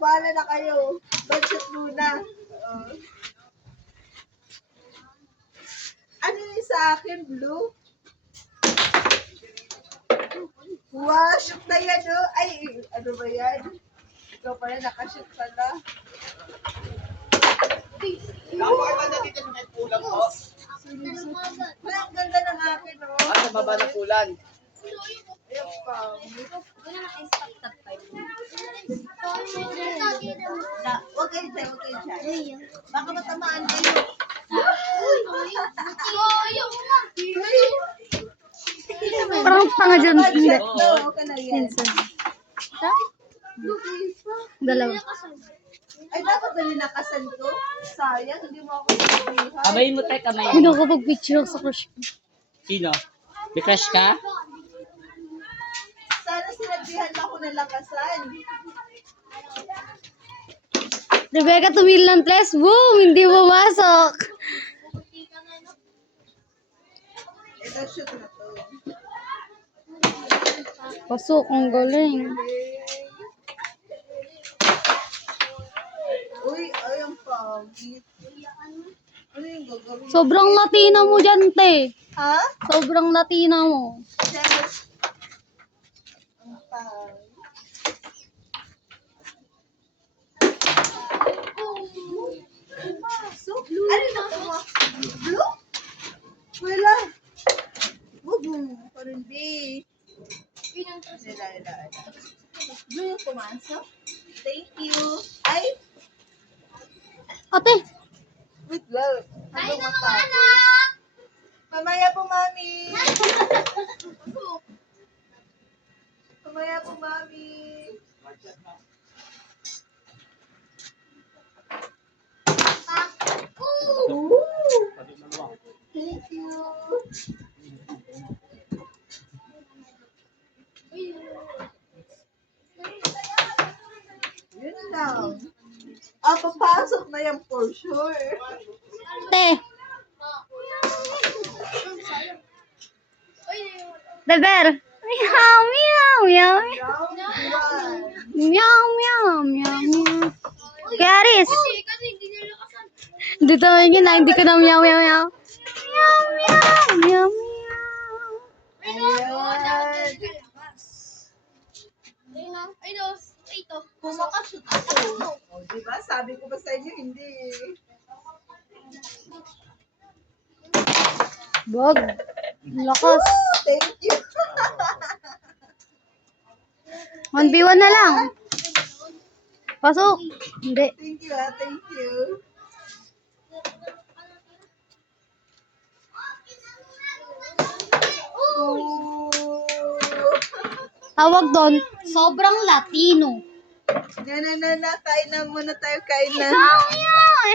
bahala na kayo. Budget muna. Ano yung sa akin, blue? Wow, shoot na yan, oh. Ay, ano ba yan? Ikaw pala, nakashoot pala. Napakaganda dito sa may pulang ko. Wala, ang ganda ng akin, oh. Sa baba ng pulan. Ayun pa. Huwag kayo dyan, huwag kayo dyan. Baka matamaan kayo. Parang tanga dyan. Hindi. Huwag ka na yan. Dalawa. Ay, dapat na ninakasan ko. Sayang, hindi mo ako sabihan. Kamayin mo tayo, kamayin Hindi mo. ako pag-picture ako sa crush ko. Sino? May crush ka? Sana sinabihan ako na lakasan. Rebecca, tumil ng tres. Boom! Hindi pumasok. Ito, shoot na to. Pasok, ang galing. Uy, ay, ang pangit. Ano yung gagawin? Sobrang Latina mo dyan, te. Ha? Sobrang Latina mo. Yes. Ang pangit. So, ano na ito mo? Blue? Wala. Wag mo. Parang di. Wala. Blue yung pumasok. Thank you. Ay, Ate, wait lang. Hanggang matapos. Mamaya po, mami. Mamaya po, mami. Ooh. Thank you. Yun lang. Papasok na yan for sure. te. Deber. Meow, meow, meow. Round one. Meow, meow, meow, meow. Kaya Aris. Dito yun na, hindi ko na meow, meow, meow. Meow, meow, meow, meow. Ayan. Kumakashoot ako. O, diba? Sabi ko ba sa inyo, hindi. Wag. Lakas. Thank you. 1v1 na lang. Pasok. Hindi. Thank you, thank you. Ooh. Tawag doon, sobrang Latino. Na, kain na muna tayo, kain na. Meow, meow.